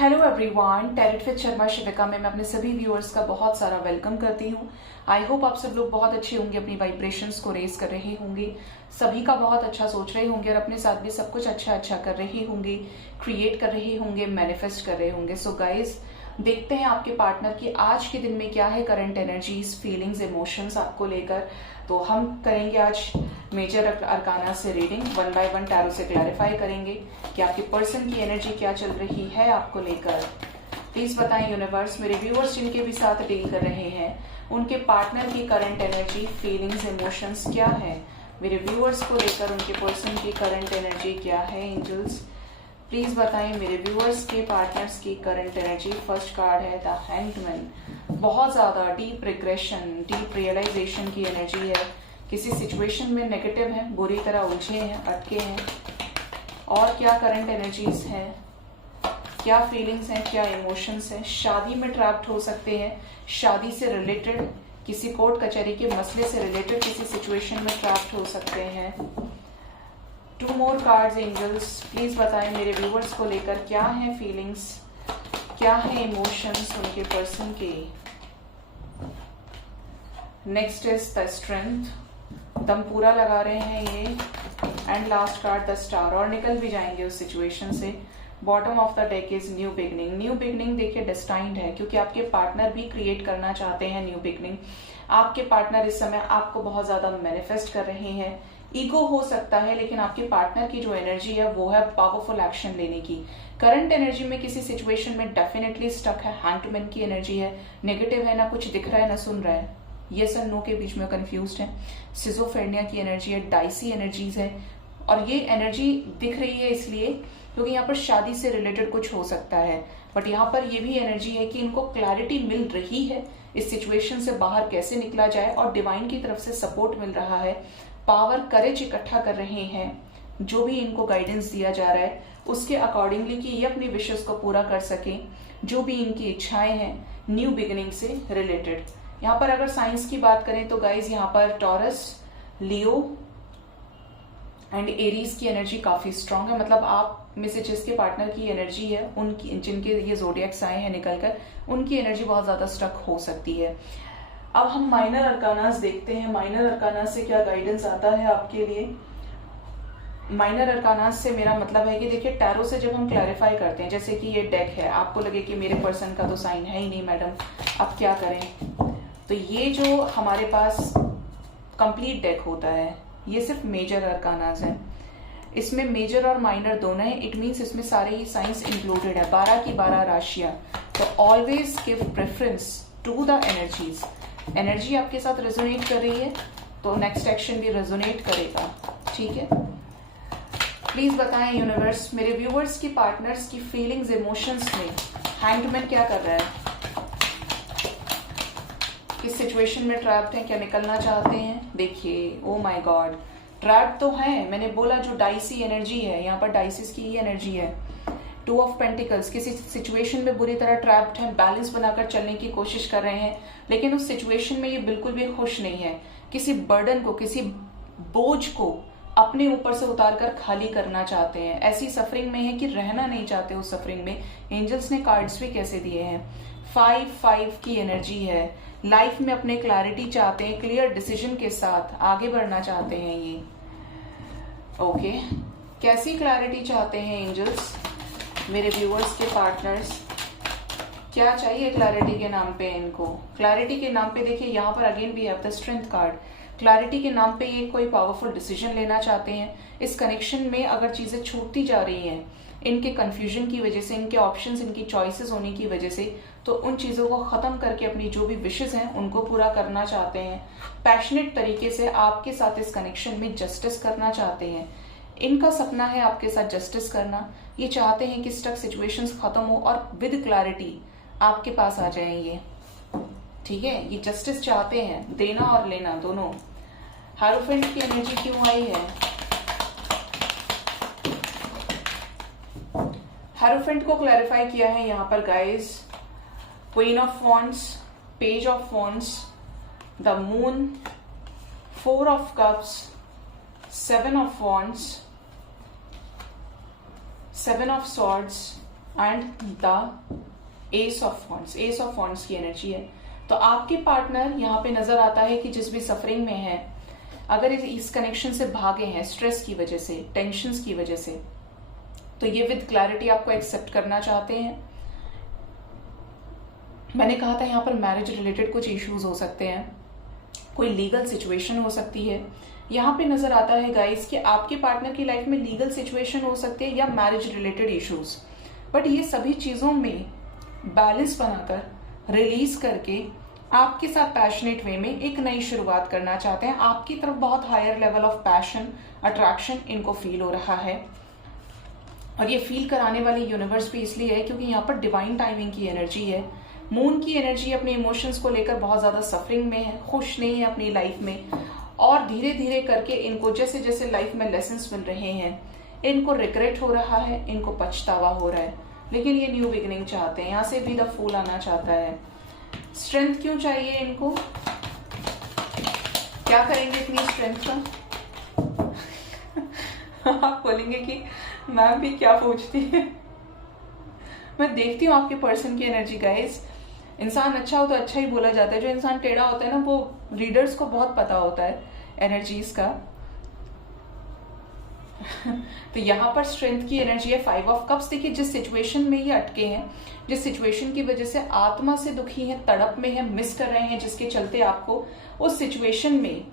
Hello everyone, tarot with Sharma Shivika में मैं अपने सभी व्यूअर्स का बहुत सारा वेलकम करती हूँ। आई होप आप सब लोग बहुत अच्छे होंगे, अपनी वाइब्रेशंस को रेज कर रहे होंगे, सभी का बहुत अच्छा सोच रहे होंगे और अपने साथ भी सब कुछ अच्छा अच्छा कर रहे होंगे, क्रिएट कर रहे होंगे, मैनिफेस्ट कर रहे होंगे। सो गाइज, देखते हैं आपके पार्टनर की आज के दिन में क्या है करंट एनर्जीज, फीलिंग्स, इमोशंस आपको लेकर। तो हम करेंगे आज मेजर अरकाना से reading, one by one tarot से क्लैरिफाई करेंगे कि आपके पर्सन की एनर्जी क्या चल रही है आपको लेकर। प्लीज बताएं यूनिवर्स, मेरे व्यूअर्स जिनके भी साथ डील कर रहे हैं उनके पार्टनर की करंट एनर्जी, फीलिंग्स, इमोशंस क्या है। मेरे व्यूअर्स को लेकर उनके पर्सन की करंट एनर्जी क्या है। एंजल्स प्लीज बताएं मेरे व्यूअर्स के पार्टनर्स की करंट एनर्जी। फर्स्ट कार्ड है द हैंग्ड मैन। बहुत ज्यादा डीप रिग्रेशन, डीप रियलाइजेशन की एनर्जी है। किसी सिचुएशन में नेगेटिव है, बुरी तरह उलझे हैं, अटके हैं। और क्या करंट एनर्जीज हैं, क्या फीलिंग्स हैं, क्या इमोशंस हैं। शादी में ट्रैप्ड हो सकते हैं, शादी से रिलेटेड किसी कोर्ट कचहरी के मसले से रिलेटेड किसी सिचुएशन में ट्रैप्ड हो सकते हैं। 2 मोर कार्ड्स एंजल्स, प्लीज बताएं मेरे व्यूवर्स को लेकर क्या है फीलिंग्स, क्या है इमोशंस उनके पर्सन के। नेक्स्ट इज द स्ट्रेंथ, दम पूरा लगा रहे हैं ये। And last card the star, और निकल भी जाएंगे उस सिचुएशन से। Bottom of the deck is new beginning. New beginning देखिए डेस्टाइन्ड है, क्योंकि आपके पार्टनर भी क्रिएट करना चाहते हैं न्यू बिगनिंग। आपके पार्टनर इस समय आपको बहुत ज्यादा मैनिफेस्ट कर रहे हैं। ईगो हो सकता है, लेकिन आपके पार्टनर की जो एनर्जी है वो है पावरफुल एक्शन लेने की। करंट एनर्जी में किसी सिचुएशन में डेफिनेटली स्टक है। हैंग्ड की एनर्जी है, नेगेटिव है, ना कुछ दिख रहा है ना सुन रहा है, यस और नो के बीच में कंफ्यूज्ड है। सिजोफ्रेनिया की एनर्जी है, डाइसी एनर्जीज है। और ये एनर्जी दिख रही है इसलिए क्योंकि यहाँ पर शादी से रिलेटेड कुछ हो सकता है, बट यहाँ पर ये भी एनर्जी है कि इनको क्लैरिटी मिल रही है इस सिचुएशन से बाहर कैसे निकला जाए, और डिवाइन की तरफ से सपोर्ट मिल रहा है। पावर, करेज इकट्ठा कर रहे हैं, जो भी इनको गाइडेंस दिया जा रहा है उसके अकॉर्डिंगली कि ये अपनी विशेस को पूरा कर सके, जो भी इनकी इच्छाएं हैं न्यू बिगिनिंग से रिलेटेड। यहाँ पर अगर साइंस की बात करें तो गाइज यहाँ पर टॉरस, लियो एंड एरीज की एनर्जी काफी स्ट्रांग है। मतलब आप में से जिसके पार्टनर की एनर्जी है, उनकी जिनके ये जोडियक्स आए हैं निकलकर, उनकी एनर्जी बहुत ज्यादा स्ट्रक हो सकती है। अब हम माइनर अरकानास देखते हैं। माइनर अरकानास से क्या गाइडेंस आता है आपके लिए। माइनर अरकानास से मेरा मतलब है कि देखिए, टैरो से जब हम क्लैरिफाई करते हैं, जैसे कि ये डेक है, आपको लगे कि मेरे पर्सन का तो साइन है ही नहीं मैडम, अब क्या करें। तो ये जो हमारे पास कंप्लीट डेक होता है, ये सिर्फ मेजर अरकानास है। इसमें मेजर और माइनर दोनों है। इट मीन्स इसमें सारे ही साइंस इंक्लूडेड है, 12 की 12 राशियां। तो always give preference to the energies. Energy आपके साथ रेजोनेट कर रही है तो नेक्स्ट एक्शन भी रेजोनेट करेगा, ठीक है। प्लीज बताएं यूनिवर्स, मेरे व्यूवर्स की पार्टनर्स की फीलिंग्स, इमोशंस में हैंग्डमैन क्या कर रहा है, किस सिचुएशन में ट्रैप्ड है, क्या निकलना चाहते हैं। देखिए, ओ माय गॉड, ट्रैप तो है। मैंने बोला जो डाइसी एनर्जी है, यहाँ पर डाइसिस की ही एनर्जी है। 2 ऑफ पेंटिकल्स, किसी सिचुएशन में बुरी तरह ट्रैप्ड है, बैलेंस बनाकर चलने की कोशिश कर रहे हैं, लेकिन उस सिचुएशन में ये बिल्कुल भी खुश नहीं है। किसी बर्डन को, किसी बोझ को अपने ऊपर से उतार कर खाली करना चाहते हैं। ऐसी सफरिंग में है कि रहना नहीं चाहते उस सफरिंग में। एंजल्स ने कार्ड्स भी कैसे दिए हैं, 5-5 की एनर्जी है। लाइफ में अपने क्लैरिटी चाहते हैं, क्लियर डिसीजन के साथ आगे बढ़ना चाहते हैं ये। ओके, कैसी क्लैरिटी चाहते हैं एंजल्स, मेरे व्यूअर्स के पार्टनर्स, क्या चाहिए क्लैरिटी के नाम पे इनको। क्लैरिटी के नाम पे देखिए, यहाँ पर अगेन भी है द स्ट्रेंथ कार्ड। क्लैरिटी के नाम पे ये कोई पावरफुल डिसीजन लेना चाहते हैं। इस कनेक्शन में अगर चीजें छूटती जा रही हैं इनके कंफ्यूजन की वजह से, इनके ऑप्शंस, इनकी चॉइसेस होने की वजह से, तो उन चीजों को खत्म करके अपनी जो भी विशेस हैं उनको पूरा करना चाहते हैं। पैशनेट तरीके से आपके साथ इस कनेक्शन में जस्टिस करना चाहते हैं। इनका सपना है आपके साथ जस्टिस करना। ये चाहते हैं कि स्टक सिचुएशंस खत्म हो और विद क्लैरिटी आपके पास आ जाए ये, ठीक है। ये जस्टिस चाहते हैं, देना और लेना दोनों। हायरोफेंट की एनर्जी क्यों आई है, हायरोफेंट को क्लैरिफाई किया है यहाँ पर guys. Queen of wands, page of wands, the moon, 4 of cups, 7 of wands, 7 of swords, and the S of wands. S of wands की एनर्जी है। तो आपके पार्टनर यहाँ पे नजर आता है कि जिस भी सफरिंग में है, अगर इस कनेक्शन से भागे हैं स्ट्रेस की वजह से, टेंशन की वजह से, तो ये विद क्लैरिटी आपको एक्सेप्ट करना चाहते हैं। मैंने कहा था यहाँ पर मैरिज रिलेटेड कुछ इश्यूज हो सकते हैं, कोई लीगल सिचुएशन हो सकती है। यहाँ पे नजर आता है गाइस कि आपके पार्टनर की लाइफ में लीगल सिचुएशन हो सकती है या मैरिज रिलेटेड इश्यूज, बट ये सभी चीजों में बैलेंस बनाकर, रिलीज करके आपके साथ पैशनेट वे में एक नई शुरुआत करना चाहते हैं। आपकी तरफ बहुत higher level of passion, attraction इनको फील हो रहा है, और ये फील कराने वाली यूनिवर्स भी इसलिए है क्योंकि यहाँ पर डिवाइन टाइमिंग की एनर्जी है। मून की एनर्जी अपने इमोशंस को लेकर बहुत ज्यादा सफरिंग में है, खुश नहीं है अपनी लाइफ में, और धीरे धीरे करके इनको जैसे जैसे लाइफ में लेसन्स मिल रहे हैं, इनको रिग्रेट हो रहा है, इनको पछतावा हो रहा है, लेकिन ये न्यू बिगिनिंग चाहते हैं। यहाँ से भी द फूल आना चाहता है। स्ट्रेंथ क्यों चाहिए इनको, क्या करेंगे इतनी स्ट्रेंथ का? आप बोलेंगे कि मैम भी क्या पूछती है। मैं देखती हूँ आपके पर्सन की एनर्जी गाइस। इंसान अच्छा हो तो अच्छा ही बोला जाता है, जो इंसान टेढ़ा होता है ना, वो रीडर्स को बहुत पता होता है एनर्जीज का। तो यहाँ पर स्ट्रेंथ की एनर्जी है, 5 ऑफ कप्स। देखिए जिस सिचुएशन में ये अटके हैं, जिस सिचुएशन की वजह से आत्मा से दुखी है, तड़प में है, मिस कर रहे हैं, जिसके चलते आपको उस सिचुएशन में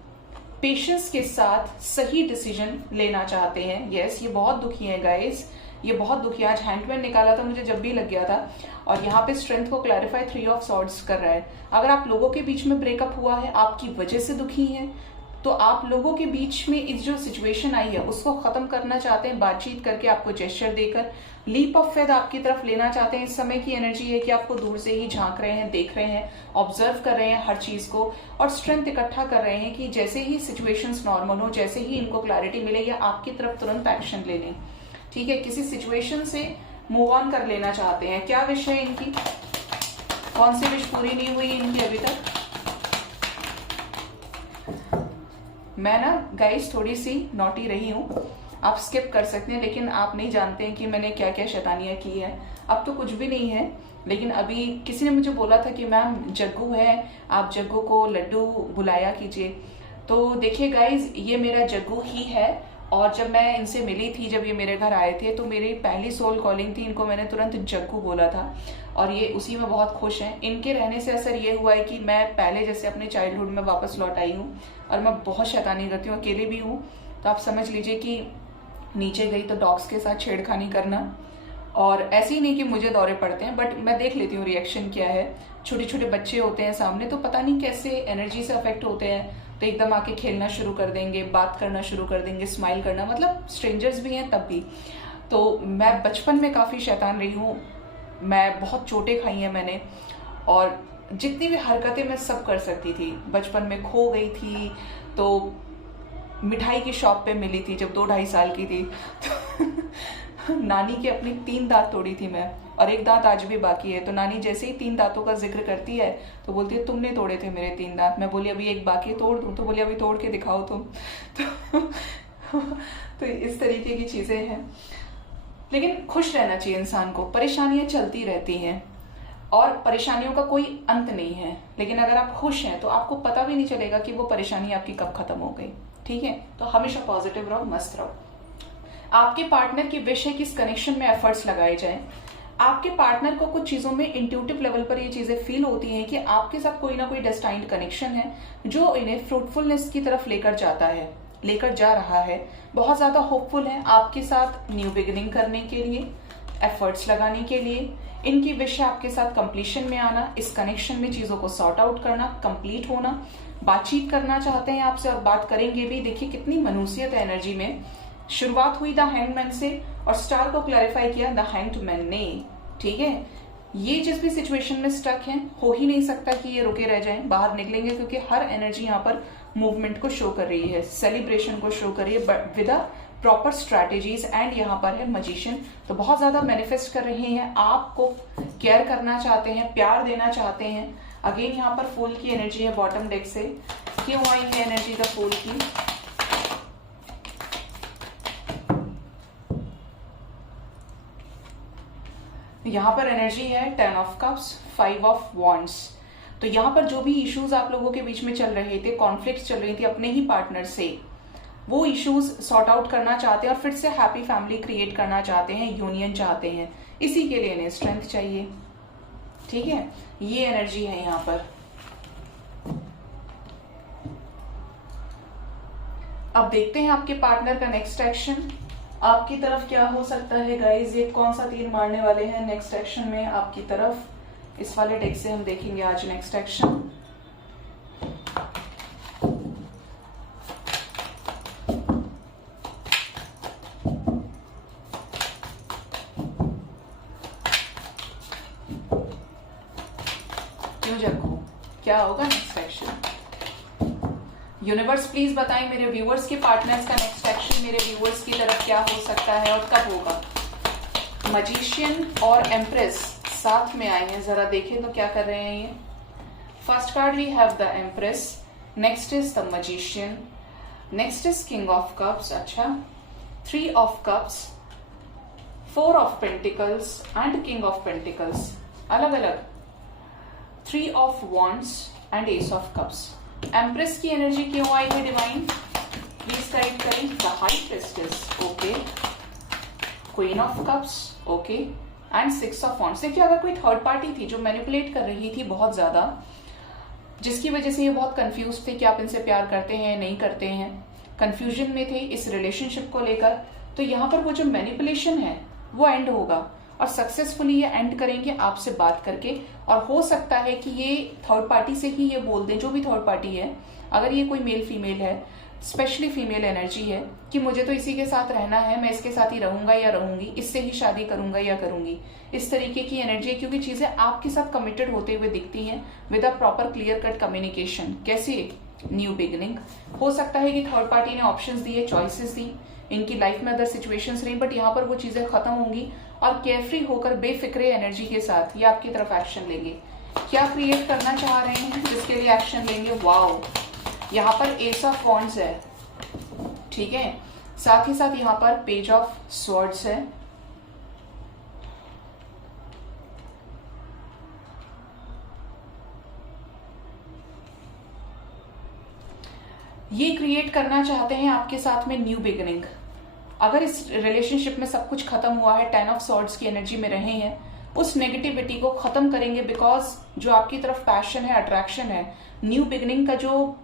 पेशेंस के साथ सही डिसीजन लेना चाहते हैं। यस, ये बहुत दुखी है गाइस, ये बहुत दुखी है। आज हैंडमैन निकाला था मुझे जब भी लग गया था, और यहाँ पे स्ट्रेंथ को क्लैरिफाई 3 ऑफ सॉर्ड्स कर रहा है। अगर आप लोगों के बीच में ब्रेकअप हुआ है, आपकी वजह से दुखी है, तो आप लोगों के बीच में इस जो सिचुएशन आई है उसको खत्म करना चाहते हैं, बातचीत करके, आपको जेस्चर देकर, लीप ऑफ फेथ आपकी तरफ लेना चाहते हैं। इस समय की एनर्जी है कि आपको दूर से ही झांक रहे हैं, देख रहे हैं, ऑब्जर्व कर रहे हैं हर चीज को, और स्ट्रेंथ इकट्ठा कर रहे हैं कि जैसे ही सिचुएशंस नॉर्मल हो, जैसे ही इनको क्लैरिटी मिले, या आपकी तरफ तुरंत एक्शन ले लें। ठीक है, किसी सिचुएशन से मूव ऑन कर लेना चाहते हैं। क्या विश है इनकी, कौन सी विश पूरी नहीं हुई इनकी अभी तक? मैं ना गाइस थोड़ी सी नॉटी रही हूँ, आप स्किप कर सकते हैं, लेकिन आप नहीं जानते हैं कि मैंने क्या क्या शैतानियां की है। अब तो कुछ भी नहीं है, लेकिन अभी किसी ने मुझे बोला था कि मैम जग्गू है, आप जग्गू को लड्डू बुलाया कीजिए। तो देखिए गाइज, ये मेरा जग्गू ही है, और जब मैं इनसे मिली थी, जब ये मेरे घर आए थे, तो मेरी पहली सोल कॉलिंग थी, इनको मैंने तुरंत जग्गू बोला था, और ये उसी में बहुत खुश हैं। इनके रहने से असर ये हुआ है कि मैं पहले जैसे अपने चाइल्डहुड में वापस लौट आई हूँ, और मैं बहुत शैतानी करती हूँ, अकेले भी हूँ। तो आप समझ लीजिए कि नीचे गई तो डॉग्स के साथ छेड़खानी करना, और ऐसे ही नहीं कि मुझे दौरे पड़ते हैं, बट मैं देख लेती हूँ रिएक्शन क्या है। छोटे छोटे बच्चे होते हैं सामने, तो पता नहीं कैसे एनर्जी से अफेक्ट होते हैं, तो एकदम आके खेलना शुरू कर देंगे, बात करना शुरू कर देंगे, स्माइल करना, मतलब स्ट्रेंजर्स भी हैं तब भी। तो मैं बचपन में काफी शैतान रही हूँ, मैं बहुत चोटें खाई हैं मैंने, और जितनी भी हरकतें मैं सब कर सकती थी। बचपन में खो गई थी, तो मिठाई की शॉप पे मिली थी जब 2-2.5 साल की थी, तो नानी की अपनी 3 दांत तोड़ी थी मैं, और 1 दांत आज भी बाकी है। तो नानी जैसे ही 3 दांतों का जिक्र करती है तो बोलती है तुमने तोड़े थे मेरे 3 दांत। मैं बोली अभी 1 बाकी है, तोड़ दूं? तो बोली अभी तोड़ के दिखाओ तुम। तो इस तरीके की चीजें हैं। लेकिन खुश रहना चाहिए इंसान को, परेशानियां चलती रहती हैं, और परेशानियों का कोई अंत नहीं है, लेकिन अगर आप खुश हैं तो आपको पता भी नहीं चलेगा कि वो परेशानी आपकी कब खत्म हो गई। ठीक है, तो हमेशा पॉजिटिव रहो, मस्त रहो। आपके पार्टनर की विश है कि इस कनेक्शन में एफर्ट्स लगाए जाएं। आपके पार्टनर को कुछ चीजों में इंट्यूटिव लेवल पर ये चीजें फील होती हैं कि आपके साथ कोई ना कोई डेस्टाइन्ड कनेक्शन है जो इन्हें फ्रूटफुलनेस की तरफ लेकर जाता है, लेकर जा रहा है। बहुत ज्यादा होपफुल है आपके साथ न्यू बिगिनिंग करने के लिए, एफर्ट्स लगाने के लिए। इनकी विश है आपके साथ कंप्लीशन में आना, इस कनेक्शन में चीजों को सॉर्ट आउट करना, कंप्लीट होना। बातचीत करना चाहते हैं आपसे, और बात करेंगे भी। देखिए कितनी मनुष्यत है एनर्जी में। शुरुआत हुई द हैंगमैन से, और स्टार को क्लैरिफाई किया द हैंग्ड मैन ने। ठीक है, ये जिस भी सिचुएशन में स्टक हैं, हो ही नहीं सकता कि ये रुके रह जाएं, बाहर निकलेंगे, क्योंकि हर एनर्जी यहाँ पर मूवमेंट को शो कर रही है, सेलिब्रेशन को शो कर रही है, but with proper strategies. And यहाँ पर है मजिशियन, तो बहुत ज्यादा मैनिफेस्ट कर रहे हैं, आपको केयर करना चाहते हैं, प्यार देना चाहते हैं। अगेन यहाँ पर फूल की एनर्जी है बॉटम डेक से। क्यों आई है एनर्जी द फूल की? यहाँ पर एनर्जी है 10 ऑफ कप्स, 5 ऑफ वॉन्ड्स। तो यहाँ पर जो भी इश्यूज आप लोगों के बीच में चल रहे थे, कॉन्फ्लिक्ट चल रही थी अपने ही पार्टनर से, वो इश्यूज सॉर्ट आउट करना चाहते हैं और फिर से हैप्पी फैमिली क्रिएट करना चाहते हैं, यूनियन चाहते हैं। इसी के लिए इन्हें स्ट्रेंथ चाहिए। ठीक है, ये एनर्जी है यहाँ पर। अब देखते हैं आपके पार्टनर का नेक्स्ट एक्शन आपकी तरफ क्या हो सकता है गाइज। ये कौन सा तीर मारने वाले हैं नेक्स्ट एक्शन में आपकी तरफ। इस वाले डेक से हम देखेंगे आज नेक्स्ट एक्शन। क्यों जगो, क्या होगा नेक्स्ट एक्शन। यूनिवर्स प्लीज बताएं मेरे व्यूअर्स के पार्टनर्स का नेक्स्ट एक्शन मेरे व्यूअर्स की तरफ क्या हो सकता है और कब होगा। मजिशियन और एम्प्रेस साथ में आए हैं, जरा देखें तो क्या कर रहे हैं ये। First card we have the empress, next is the magician, next is king of cups, अच्छा 3 of cups, 4 of pentacles and king of pentacles, अलग अलग 3 of wands and ace of cups. Empress की एनर्जी क्यों आई है divine, please guide करें। The high priestess, okay, queen of cups, okay, and 6 of wands. देखिए अगर कोई थर्ड पार्टी थी जो मैनिपुलेट कर रही थी बहुत ज्यादा, जिसकी वजह से ये बहुत कंफ्यूज थे कि आप इनसे प्यार करते हैं नहीं करते हैं, कंफ्यूजन में थे इस रिलेशनशिप को लेकर, तो यहाँ पर वो जो मैनिपुलेशन है वो एंड होगा और सक्सेसफुली ये एंड करेंगे आपसे बात करके। और हो सकता है कि ये थर्ड पार्टी से ही ये बोल दें, जो भी थर्ड पार्टी है, अगर ये कोई मेल फीमेल है, स्पेशली फीमेल एनर्जी है, कि मुझे तो इसी के साथ रहना है, मैं इसके साथ ही रहूंगा या रहूंगी, इससे ही शादी करूंगा या करूंगी, इस तरीके की एनर्जी है। क्योंकि चीजें आपके साथ कमिटेड होते हुए दिखती हैं with a proper clear cut communication. कैसे, न्यू बिगिनिंग। हो सकता है कि थर्ड पार्टी ने ऑप्शंस दिए, चॉइसेस दी, इनकी लाइफ में अदर सिचुएशंस रही, बट यहाँ पर वो चीजें खत्म होंगी और केयरफ्री होकर बेफिक्रे एनर्जी के साथ ये आपकी तरफ एक्शन लेंगे। क्या क्रिएट करना चाह रहे हैं जिसके लिए एक्शन लेंगे, वाओ, यहाँ पर एस ऑफ वॉन्ड्स है, ठीक है, साथ ही साथ यहाँ पर पेज ऑफ स्वॉर्ड्स है, ये क्रिएट करना चाहते हैं आपके साथ में न्यू बिगिनिंग। अगर इस रिलेशनशिप में सब कुछ खत्म हुआ है, 10 ऑफ सॉर्ड्स की एनर्जी में रहे हैं, उस नेगेटिविटी को खत्म करेंगे, बिकॉज जो आपकी तरफ पैशन है, अट्रैक्शन है, न्यू बिगिनिंग का जो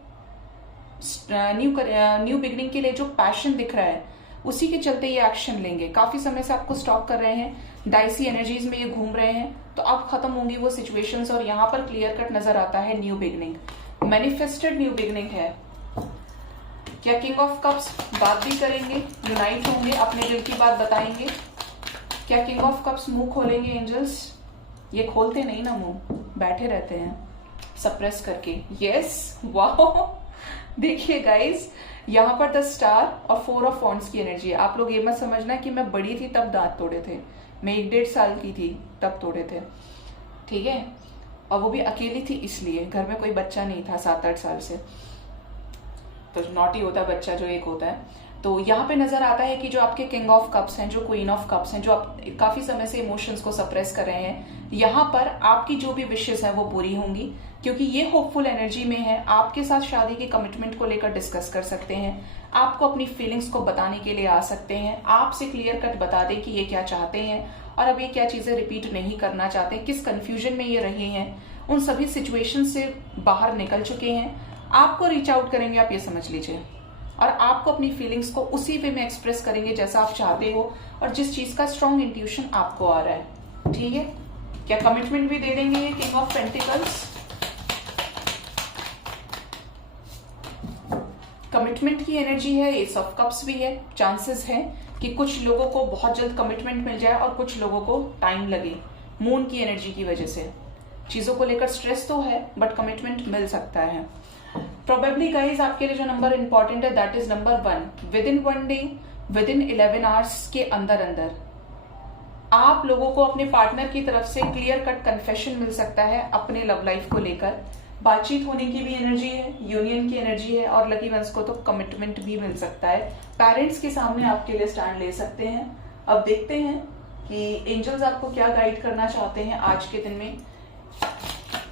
न्यू बिगिनिंग के लिए जो पैशन दिख रहा है, उसी के चलते ये एक्शन लेंगे। काफी समय से आपको स्टॉक कर रहे हैं, डाइसी एनर्जीज में ये घूम रहे हैं, तो अब खत्म होंगी वो सिचुएशंस और यहाँ पर क्लियर कट नजर आता है new beginning, manifested new beginning है। क्या किंग ऑफ कप्स बात भी करेंगे, यूनाइट होंगे, अपने दिल की बात बताएंगे। क्या किंग ऑफ कप्स मुंह खोलेंगे एंजल्स, ये खोलते नहीं ना मुंह, बैठे रहते हैं सप्रेस करके। यस, वाह, देखिए गाइस, यहाँ पर द स्टार और 4 ऑफ वॉन्ड्स की एनर्जी है। आप लोग ये मत समझना कि मैं बड़ी थी तब दांत तोड़े थे, मैं 1-1.5 साल की थी तब तोड़े थे, ठीक है, और वो भी अकेली थी, इसलिए घर में कोई बच्चा नहीं था 7-8 साल से, तो नॉटी होता बच्चा जो एक होता है। तो यहाँ पे नजर आता है कि जो आपके किंग ऑफ कप्स हैं, जो क्वीन ऑफ कप्स हैं, जो आप काफी समय से इमोशंस को सप्रेस कर रहे हैं, यहाँ पर आपकी जो भी विशेष है वो पूरी होंगी, क्योंकि ये होपफुल एनर्जी में है। आपके साथ शादी की कमिटमेंट को लेकर डिस्कस कर सकते हैं, आपको अपनी फीलिंग्स को बताने के लिए आ सकते हैं, आपसे क्लियर कट बता दें कि ये क्या चाहते हैं और अब ये क्या चीजें रिपीट नहीं करना चाहते, किस कंफ्यूजन में ये रहे हैं, उन सभी सिचुएशन से बाहर निकल चुके हैं, आपको रीच आउट करेंगे, आप ये समझ लीजिए, और आपको अपनी फीलिंग्स को उसी वे में एक्सप्रेस करेंगे जैसा आप चाहते हो और जिस चीज का स्ट्रॉन्ग इंट्यूशन आपको आ रहा है, ठीक है। क्या कमिटमेंट भी दे देंगे ये किंग ऑफ पेंटिकल्स, कमिटमेंट की एनर्जी है, एस ऑफ कप्स भी है। चांसेस है कि कुछ लोगों को बहुत जल्द कमिटमेंट मिल जाए और कुछ लोगों को टाइम लगे, मून की एनर्जी की वजह से चीजों को लेकर स्ट्रेस तो है बट कमिटमेंट मिल सकता है। प्रोबेबली गाइज आपके लिए जो नंबर इंपॉर्टेंट है that is number 1। With in 1 day, with in 11 hours के अंदर अंदर आप लोगों को अपने पार्टनर की तरफ से क्लियर कट कन्फेशन मिल सकता है अपने लव लाइफ को लेकर। बातचीत होने की भी एनर्जी है, यूनियन की एनर्जी है, और लकी वंस को तो कमिटमेंट भी मिल सकता है। पेरेंट्स के सामने आपके लिए स्टैंड ले सकते हैं। अब देखते हैं कि एंजल्स आपको क्या गाइड करना चाहते हैं आज के दिन में,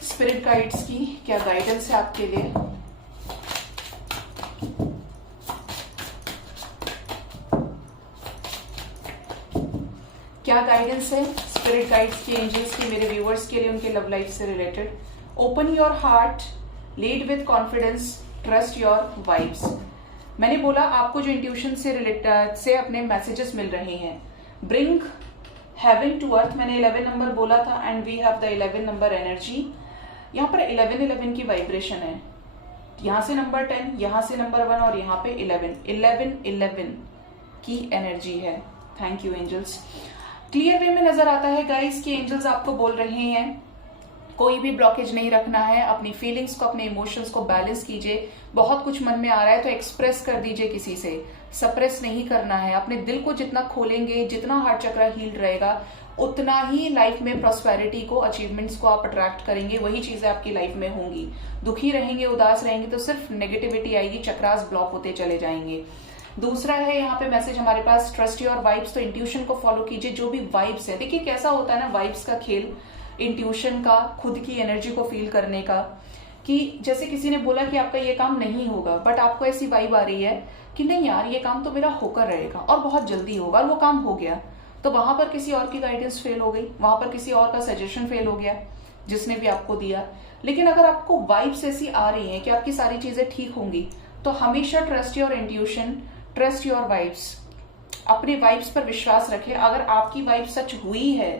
स्पिरिट गाइड्स की क्या गाइडेंस है आपके लिए। क्या गाइडेंस है स्पिरिट गाइड्स की, एंजल्स की मेरे व्यूअर्स के लिए उनके लव लाइफ से related. Open your heart, lead with confidence, trust your vibes. मैंने बोला आपको जो इंट्यूशन से रिलेटेड से अपने मैसेजेस मिल रहे हैं, ब्रिंग हेवन टू अर्थ। मैंने 11 नंबर बोला था and we have the 11 number energy. यहाँ पर 11 की वाइब्रेशन है, यहां से नंबर 10, यहां से नंबर 1 और यहाँ पे 11 की एनर्जी है। Thank you angels. Clear way में नजर आता है गाइस कि एंजल्स आपको बोल रहे हैं कोई भी ब्लॉकेज नहीं रखना है, अपनी फीलिंग्स को, अपने इमोशंस को बैलेंस कीजिए। बहुत कुछ मन में आ रहा है तो एक्सप्रेस कर दीजिए किसी से, सप्रेस नहीं करना है। अपने दिल को जितना खोलेंगे, जितना हार्ट चक्र हील्ड रहेगा, उतना ही लाइफ में प्रॉस्पेरिटी को, अचीवमेंट्स को आप अट्रैक्ट करेंगे, वही चीजें आपकी लाइफ में होंगी। दुखी रहेंगे, उदास रहेंगे तो सिर्फ नेगेटिविटी आएगी, चक्रास ब्लॉक होते चले जाएंगे। दूसरा है यहाँ पे मैसेज हमारे पास, ट्रस्ट योर वाइब्स। तो इंट्यूशन को फॉलो कीजिए, जो भी वाइब्स है। देखिए कैसा होता है ना वाइब्स का खेल, इंट्यूशन का, खुद की एनर्जी को फील करने का, कि जैसे किसी ने बोला कि आपका ये काम नहीं होगा, बट आपको ऐसी वाइब आ रही है कि नहीं यार ये काम तो मेरा होकर रहेगा और बहुत जल्दी होगा, और वो काम हो गया। तो वहां पर किसी और की गाइडेंस फेल हो गई, वहां पर किसी और का सजेशन फेल हो गया जिसने भी आपको दिया। लेकिन अगर आपको वाइब्स ऐसी आ रही हैं कि आपकी सारी चीजें ठीक होंगी, तो हमेशा trust your intuition, trust your vibes. अपने वाइब्स पर विश्वास रखें। अगर आपकी वाइब सच हुई है,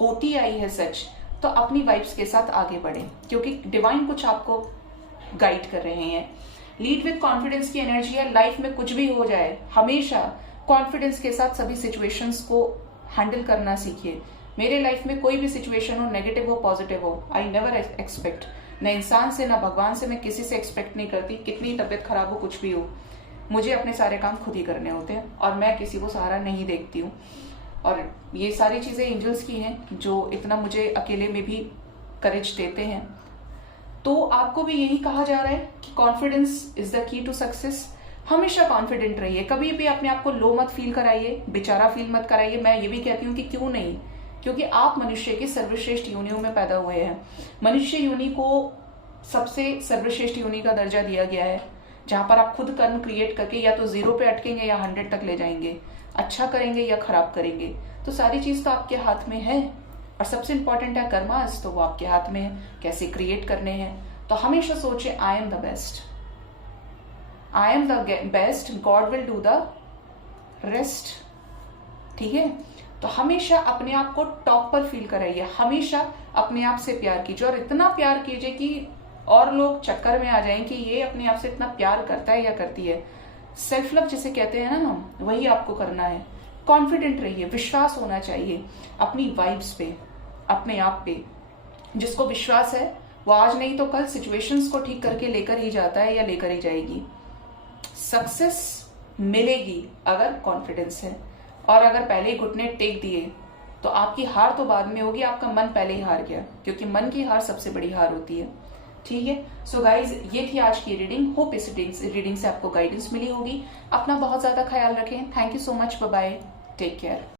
होती आई है सच, तो अपनी वाइब्स के साथ आगे बढ़े, क्योंकि डिवाइन कुछ आपको गाइड कर रहे हैं। लीड विथ कॉन्फिडेंस की एनर्जी है। लाइफ में कुछ भी हो जाए, हमेशा कॉन्फिडेंस के साथ सभी सिचुएशंस को हैंडल करना सीखिए। मेरे लाइफ में कोई भी सिचुएशन हो, नेगेटिव हो पॉजिटिव हो, आई नेवर एक्सपेक्ट, न इंसान से न भगवान से, मैं किसी से एक्सपेक्ट नहीं करती। कितनी तबीयत खराब हो, कुछ भी हो, मुझे अपने सारे काम खुद ही करने होते हैं और मैं किसी को सहारा नहीं देखती हूँ। और ये सारी चीजें एंजल्स की हैं जो इतना मुझे अकेले में भी करेज देते हैं। तो आपको भी यही कहा जा रहा है कि confidence is the key to success. हमेशा कॉन्फिडेंट रहिए, कभी भी अपने आप को लो मत फील कराइए, बेचारा फील मत कराइए। मैं ये भी कहती हूँ कि क्यों नहीं, क्योंकि आप मनुष्य की सर्वश्रेष्ठ योनियों में पैदा हुए हैं। मनुष्य योनि को सबसे सर्वश्रेष्ठ योनि का दर्जा दिया गया है, जहां पर आप खुद कर्म क्रिएट करके या तो 0 पे अटकेंगे या 100 तक ले जाएंगे, अच्छा करेंगे या खराब करेंगे। तो सारी चीज तो आपके हाथ में है, और सबसे इंपॉर्टेंट है कर्मास, तो वो आपके हाथ में है, कैसे क्रिएट करने हैं। तो हमेशा सोचे I am the best, I am the best, God will do the rest. ठीक है, तो हमेशा अपने आप को टॉप पर फील कराइए, हमेशा अपने आप से प्यार कीजिए, और इतना प्यार कीजिए कि और लोग चक्कर में आ जाएं कि ये अपने आप से इतना प्यार करता है या करती है। सेल्फ लव जिसे कहते हैं ना हम, वही आपको करना है। कॉन्फिडेंट रहिए, विश्वास होना चाहिए अपनी वाइब्स पे, अपने आप पे। जिसको विश्वास है वो आज नहीं तो कल सिचुएशंस को ठीक करके लेकर ही जाता है या लेकर ही जाएगी। सक्सेस मिलेगी अगर कॉन्फिडेंस है, और अगर पहले ही घुटने टेक दिए तो आपकी हार तो बाद में होगी, आपका मन पहले ही हार गया, क्योंकि मन की हार सबसे बड़ी हार होती है। ठीक है, सो गाइज ये थी आज की रीडिंग। होप इस रीडिंग से आपको गाइडेंस मिली होगी। अपना बहुत ज्यादा ख्याल रखें। Thank you so much, bye bye, take care.